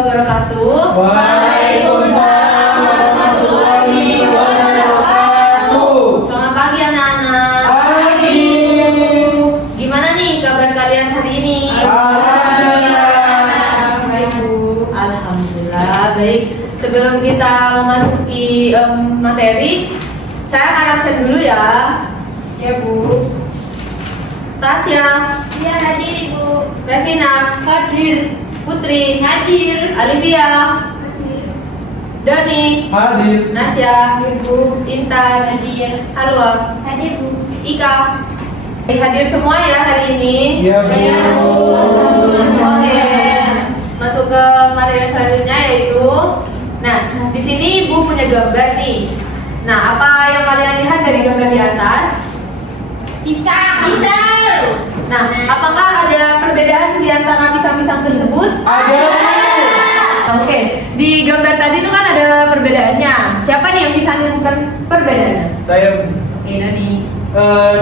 wabarakatuh. Waalaikumsalam warahmatullahi wabarakatuh. Selamat pagi anak-anak. Pagi. Gimana nih kabar kalian hari ini? Alhamdulillah. Baik Bu. Alhamdulillah baik. Sebelum kita memasuki materi, saya akan absen dulu ya. Ya Bu. Tasya, Iya hadir Ibu. Revina, Hadir. Putri, Hadir. Alivia, Dani, Hadir. Nasya, Ibu. Intan, Hadir. Halwa, Hadir Bu. Ika. Hadir semua ya hari ini. Ya Bu. Ya, Bu. Oke, masuk ke materi yang selanjutnya yaitu, nah di sini Ibu punya gambar nih. Nah, apa yang kalian lihat dari gambar di atas? Pisang. Nah, apakah ada perbedaan di antara pisang-pisang tersebut? Ada. Oke, di gambar tadi itu kan ada perbedaannya. Siapa nih yang bisa menemukan perbedaannya? Saya Bu. Oke, Dani.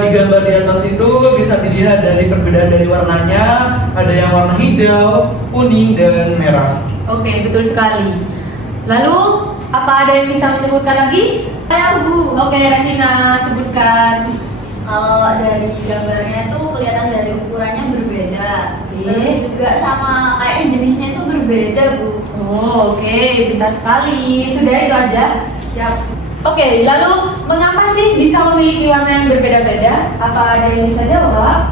Di gambar di atas itu bisa dilihat dari perbedaan dari warnanya. Ada yang warna hijau, kuning, dan merah. Oke, betul sekali. Lalu, apa ada yang bisa menyebutkan lagi? Saya Bu. Oke, Revina sebutkan. Kalau dari gambarnya tuh kelihatan dari ukurannya berbeda. Terus juga sama kayak jenisnya itu berbeda Bu. Oh, oke, pintar sekali. Sudah itu aja. Siap. Oke, lalu mengapa sih bisa memiliki warna yang berbeda-beda? Apa ada yang bisa jawab?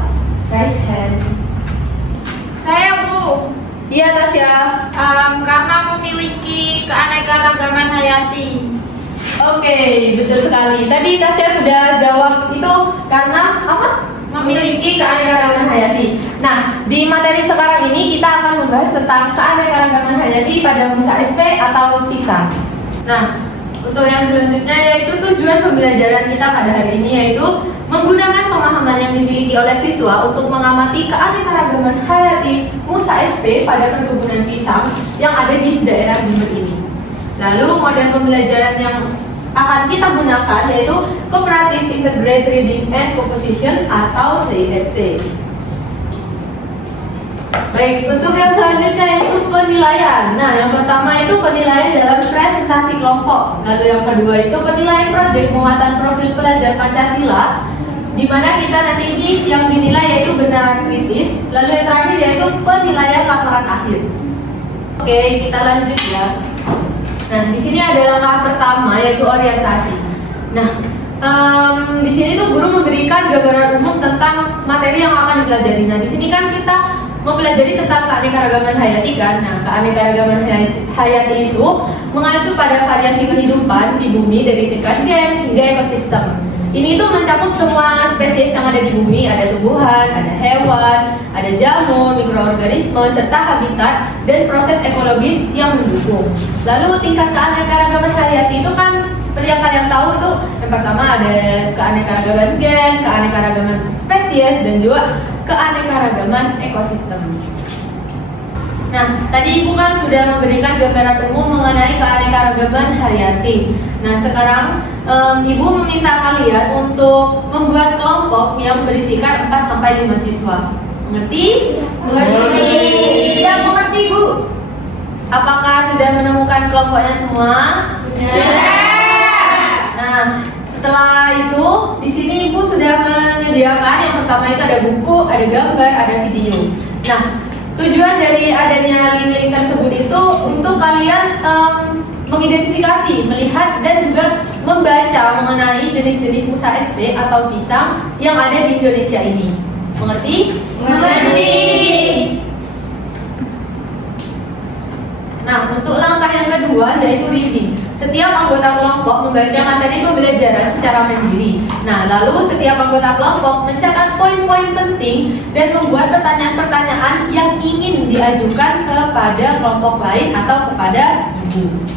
Raise hand. Saya Bu, Iya, Tasya. karena memiliki keanekaragaman hayati. Oke, betul sekali. Tadi Tasya sudah jawab itu karena apa? Memiliki keanekaragaman hayati. Nah, di materi sekarang ini kita akan membahas tentang keanekaragaman hayati pada Musa SP atau pisang. Nah, untuk yang selanjutnya yaitu tujuan pembelajaran kita pada hari ini yaitu menggunakan pemahaman yang dimiliki oleh siswa untuk mengamati keanekaragaman hayati Musa SP pada perkebunan pisang yang ada di daerah Jember ini. Lalu model pembelajaran yang akan kita gunakan yaitu Cooperative Integrated Reading and Composition atau CIRC. Baik, untuk yang selanjutnya yaitu penilaian. Nah, yang pertama itu penilaian dalam presentasi kelompok. Lalu yang kedua itu penilaian proyek muatan profil pelajar Pancasila, di mana kita nanti ini yang dinilai yaitu benaran kritis. Lalu yang terakhir yaitu penilaian laporan akhir. Oke, kita lanjut ya. Nah, di sini ada langkah pertama yaitu orientasi. Nah, di sini tuh guru memberikan gambaran umum tentang materi yang akan dipelajari. Nah, di sini kan kita mempelajari tentang keanekaragaman hayati kan. Nah, keanekaragaman hayati itu mengacu pada variasi kehidupan di bumi dari tingkat gen hingga ekosistem. Ini tuh mencakup semua spesies yang ada di bumi, ada tumbuhan, ada hewan, ada jamur, mikroorganisme, serta habitat dan proses ekologis yang mendukung. Lalu tingkat keanekaragaman hayati itu kan seperti yang kalian tahu itu yang pertama ada keanekaragaman gen, keanekaragaman spesies dan juga keanekaragaman ekosistem. Nah, tadi Ibu kan sudah memberikan gambaran umum mengenai keanekaragaman hayati. Nah, sekarang Ibu meminta kalian untuk membuat kelompok yang berisikan 4 sampai 5 siswa. Mengerti? Mengerti. Iya, mengerti Bu. Apakah sudah menemukan kelompoknya semua? Nah, setelah itu di sini Ibu sudah menyediakan yang pertama itu ada buku, ada gambar, ada video. Nah, tujuan dari adanya link-link tersebut itu untuk kalian mengidentifikasi, melihat dan juga membaca mengenai jenis-jenis Musa SP atau pisang yang ada di Indonesia ini. Mengerti? Mengerti. Nah, untuk langkah yang kedua yaitu reading. Setiap anggota kelompok membaca materi pembelajaran secara mandiri. Nah, lalu setiap anggota kelompok mencatat poin-poin penting dan membuat pertanyaan-pertanyaan yang ingin diajukan kepada kelompok lain atau kepada Ibu.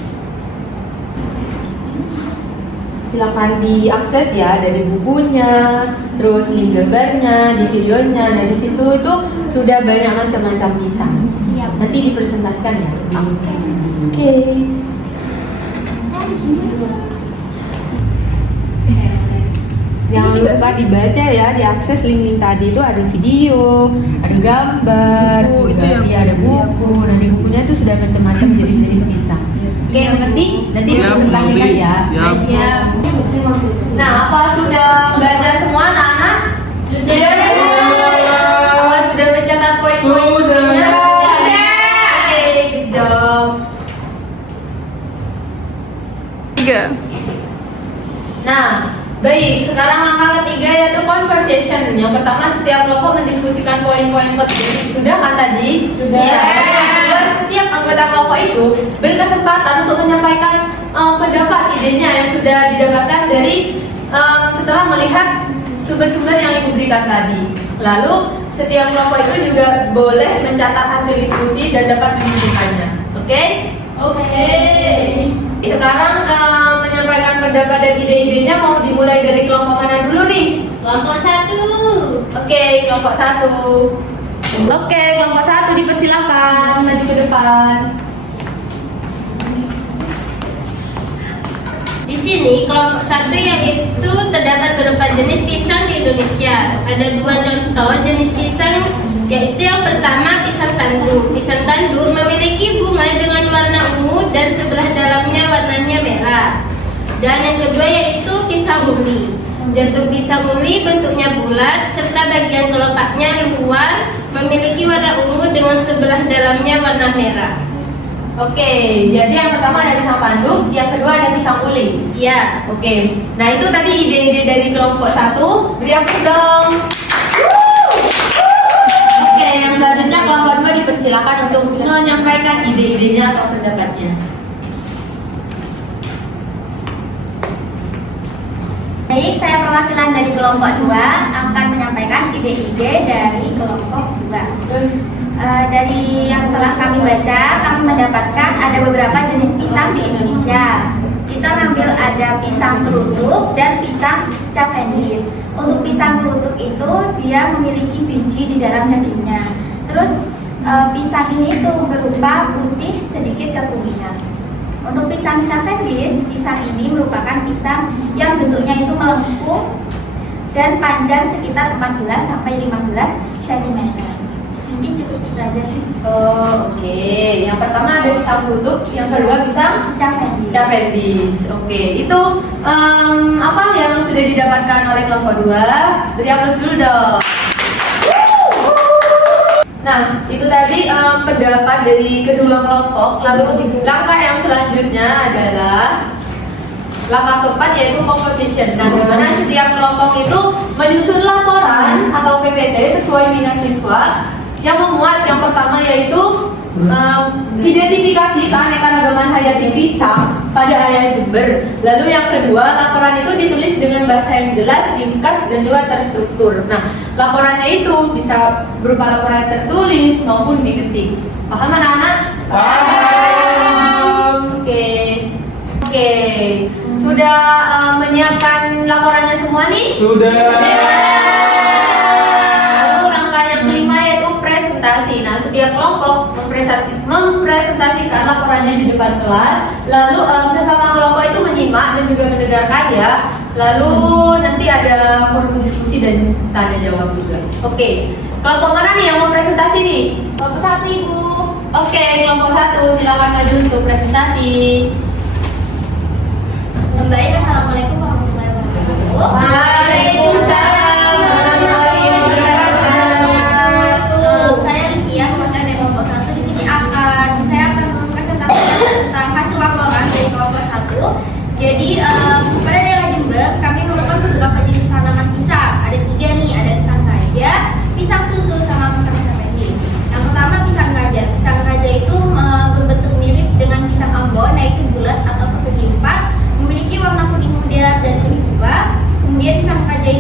Silakan diakses ya, ada di bukunya, terus link gambarnya, di videonya. Nah, di situ itu sudah banyak macam-macam pisang. Siap. Nanti dipresentasikan ya. Oke. Jangan lupa dibaca ya, diakses link-link tadi itu ada video, ada gambar, Buku, itu juga, ya, iya, ada buku. Nah di bukunya itu sudah macam-macam jenis-jenis pisang. Oke, mengerti? Nanti Siap, presentasikan ya. Siap. Siap. Nah, apa sudah baca semua anak-anak? Sudah. Apa sudah mencatat poin-poin pentingnya? Oke, good job. 3. Nah, baik. Sekarang langkah ketiga yaitu conversation. Yang pertama, setiap kelompok mendiskusikan poin-poin penting. Sudah kan tadi? Sudah. Yang kedua, setiap anggota kelompok itu berkesempatan untuk menyampaikan pendapat idenya yang sudah didapatkan dari setelah melihat sumber-sumber yang ibu berikan tadi. Lalu setiap kelompok itu juga boleh mencatat hasil diskusi dan dapat menunjukkannya. Oke? Oke. Sekarang menyampaikan pendapat dan ide-idenya mau dimulai dari kelompok mana dulu nih? Kelompok 1. Oke, kelompok 1. Oke, kelompok 1 dipersilakan maju ke depan. Di sini kelompok 1 yaitu terdapat beberapa jenis pisang di Indonesia. Ada 2 contoh jenis pisang, yaitu yang pertama pisang tanduk. Pisang tanduk memiliki bunga dengan warna ungu dan sebelah dalamnya warnanya merah. Dan yang kedua yaitu pisang uli. Jantung pisang uli bentuknya bulat serta bagian kelopaknya luar, memiliki warna ungu dengan sebelah dalamnya warna merah. Oke, jadi yang pertama ada pisang tanduk, yang kedua ada pisang uli. Iya. Oke, nah itu tadi ide-ide dari kelompok 1. Beri aplaus dong. Oke, yang selanjutnya kelompok 2 dipersilakan untuk menyampaikan ide-idenya atau pendapatnya. Baik, saya perwakilan dari kelompok 2 akan menyampaikan ide-ide dari kelompok 2. Dari yang telah kami baca, kami mendapatkan ada beberapa jenis pisang di Indonesia. Kita ngambil ada pisang kelutuk dan pisang Cavendish. Untuk pisang kelutuk itu dia memiliki biji di dalam dagingnya. Terus pisang ini tuh berupa putih sedikit kekuningan. Untuk pisang Cavendish, pisang ini merupakan pisang yang bentuknya itu melengkung dan panjang sekitar 14 sampai 15 cm. Mungkin cukup itu aja. Oh, oke. Yang pertama ada pisang kelutuk, yang kedua pisang Cavendish. Oke, itu apa yang sudah didapatkan oleh kelompok 2? Beri aplaus dulu dong. Nah, itu tadi pendapat dari kedua kelompok. Lalu langkah yang selanjutnya adalah langkah keempat yaitu composition. Nah, di mana setiap kelompok itu menyusun laporan atau PPT sesuai minat siswa yang memuat yang pertama yaitu identifikasi keanekaragaman hayati pisang pada area Jember. Lalu yang kedua, laporan itu ditulis dengan bahasa yang jelas, ringkas, dan juga terstruktur. Nah, laporannya itu bisa berupa laporan tertulis maupun diketik. Paham anak-anak? Paham. Oke. Sudah menyiapkan laporannya semua nih? Sudah. Lalu langkah yang kelima yaitu presentasi. Nah, setiap kelompok mempresentasikan laporannya di depan kelas. Lalu sesama kelompok itu menyimak dan juga mendengarkan ya. Lalu nanti ada forum diskusi dan tanya jawab juga. Oke. Kelompok mana nih yang mau presentasi nih? Kelompok 1, Ibu. Oke, kelompok 1 silakan maju untuk presentasi. Baik, assalamualaikum warahmatullahi wabarakatuh. Waalaikumsalam warahmatullahi wabarakatuh. Saya Livia, mewakili dari kelompok 1. Di sini saya akan mempresentasikan tentang hasil laporan dari kelompok 1. Jadi pada daerah Jember kami menemukan beberapa jenis tanaman pisang. Ada 3 nih, ada pisang raja, pisang susu, sama pisang Cavendish. Yang pertama pisang raja. Pisang raja itu berbentuk mirip dengan pisang Ambon, yaitu bulat atau persegi 4. Memiliki warna kuning muda dan kuning tua. Kemudian pisang raja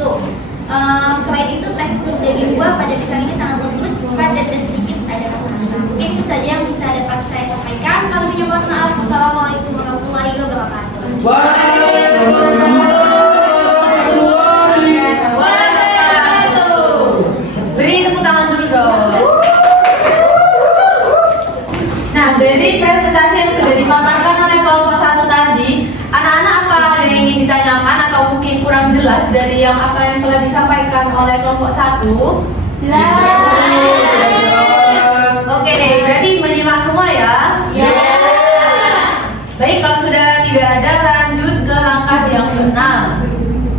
susu. Selain itu, tekstur daging buah pada pisang ini sangat lembut, padat dan sedikit ada rasa. Mungkin itu saja yang bisa dapat saya sampaikan. Kalau lebihnya mohon maaf. Wassalamualaikum warahmatullahi wabarakatuh. Beri tepuk tangan dulu dong. Nah, dari presentasi yang sudah dipaparkan oleh kelompok 1 tadi, anak-anak apa ada yang ingin ditanyakan atau mungkin kurang jelas dari apa yang telah disampaikan oleh kelompok 1? Jelas. Oke, berarti menyimak semua ya? Ya. Baik, kalau sudah tidak ada, lanjut ke langkah yang ke-6,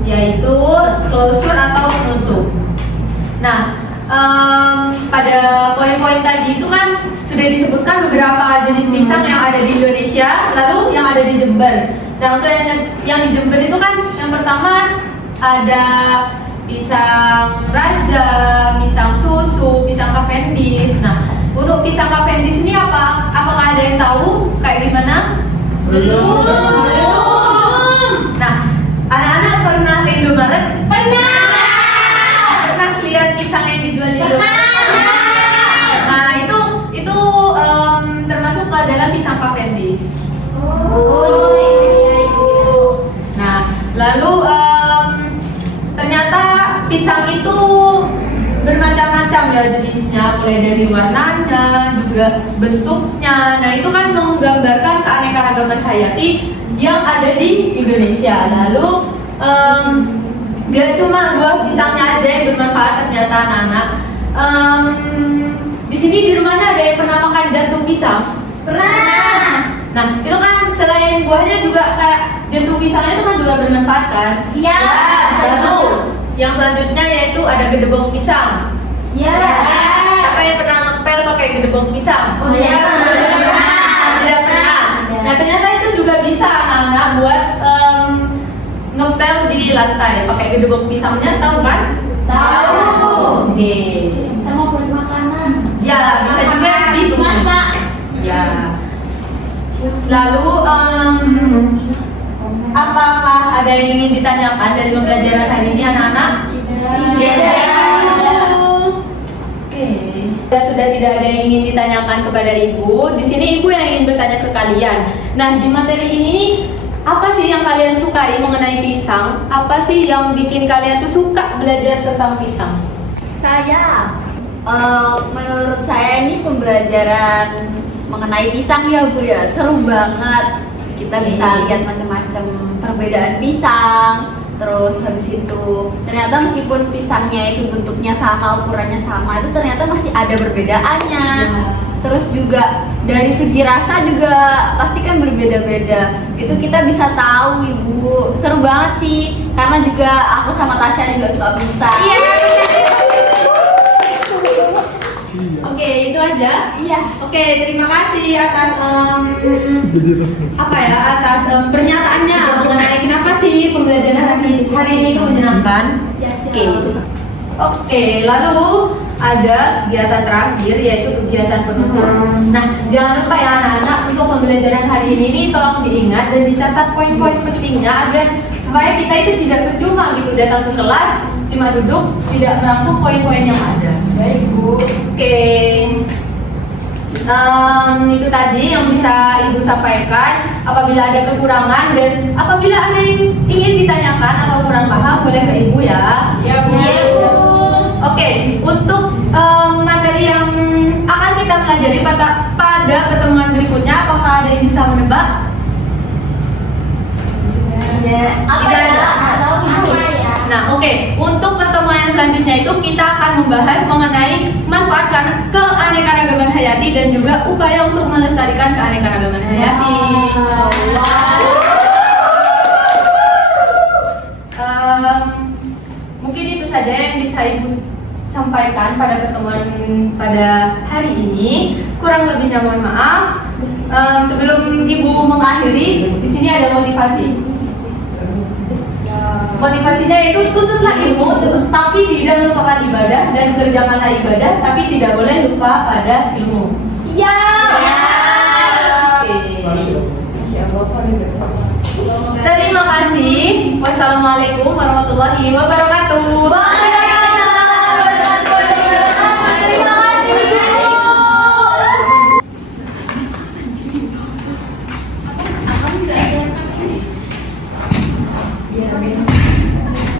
yaitu closure atau penutup. Nah, pada poin-poin tadi itu kan sudah disebutkan beberapa jenis pisang yang ada di Indonesia, lalu yang ada di Jember. Nah, untuk yang di Jember itu kan yang pertama ada pisang raja, pisang susu, pisang Cavendish. Nah, untuk pisang Cavendish ini apakah ada yang tahu kayak gimana? Belum. Nah, anak-anak pernah ke Indomaret? Pernah. Pernah lihat pisang yang dijual di Indomaret? Nah, itu termasuk ke dalam pisang Cavendish. Nah, lalu ternyata pisang itu bermacam-macam ya jenisnya, mulai dari warnanya, juga bentuknya. Nah, itu kan menggambarkan keanekaragaman hayati yang ada di Indonesia. Lalu gak cuma buah pisangnya aja yang bermanfaat ternyata anak-anak. Di sini di rumahnya ada yang pernah makan jantung pisang? Pernah. Nah, itu kan selain buahnya juga kayak jantung pisangnya itu kan juga bermanfaat kan? Iya. Lalu yang selanjutnya yaitu ada gedebong pisang. Ya. Siapa yang pernah ngepel pakai gedebong pisang? Oh iya. Tidak pernah. Nah, ternyata itu juga bisa anak-anak buat ngepel di lantai pakai gedebong pisangnya, tahu kan? Tahu. Oke. Sama buat makanan. Ya, bisa juga ditumis. Masak. Ya. Lalu apakah ada yang ingin ditanyakan dari pembelajaran hari ini anak-anak? Iya. Oke. Sudah tidak ada yang ingin ditanyakan kepada ibu. Di sini ibu yang ingin bertanya ke kalian. Nah, di materi ini apa sih yang kalian sukai mengenai pisang? Apa sih yang bikin kalian tuh suka belajar tentang pisang? Saya, menurut saya ini pembelajaran mengenai pisang ya Bu ya, seru banget. Kita bisa lihat macam-macam perbedaan pisang. Terus habis itu ternyata meskipun pisangnya itu bentuknya sama, ukurannya sama, itu ternyata masih ada perbedaannya. Terus juga dari segi rasa juga pasti kan berbeda-beda. Itu kita bisa tahu Ibu. Seru banget sih, karena juga aku sama Tasya juga suka pisang. Iya. Oke, itu aja. Iya. Oke, terima kasih atas atas pernyataannya mengenai kenapa sih pembelajaran hari ini itu menyenangkan. Oke, lalu ada kegiatan terakhir yaitu kegiatan penutup. Nah, jangan lupa ya anak-anak, untuk pembelajaran hari ini tolong diingat dan dicatat poin-poin pentingnya agar supaya kita itu tidak percuma gitu datang ke kelas cuma duduk tidak merangkum poin-poin yang ada. Baik Bu. Oke. Itu tadi yang bisa Ibu sampaikan. Apabila ada kekurangan dan apabila ada yang ingin ditanyakan atau kurang paham boleh ke Ibu ya. Iya Bu. Oke, untuk materi yang akan kita pelajari pada pertemuan berikutnya, apakah ada yang bisa menebak? Apa ya? Nah, oke. Untuk pertemuan yang selanjutnya itu kita akan membahas mengenai manfaat keanekaragaman hayati dan juga upaya untuk melestarikan keanekaragaman hayati. Mungkin itu saja yang bisa Ibu sampaikan pada pertemuan pada hari ini. Kurang lebihnya mohon maaf. Sebelum Ibu mengakhiri, di sini ada motivasi. Motivasinya yaitu tuntutlah ilmu, tapi tidak melupakan ibadah, dan kerjakanlah ibadah, tapi tidak boleh lupa pada ilmu. Siap. Terima kasih. Wassalamualaikum warahmatullahi wabarakatuh.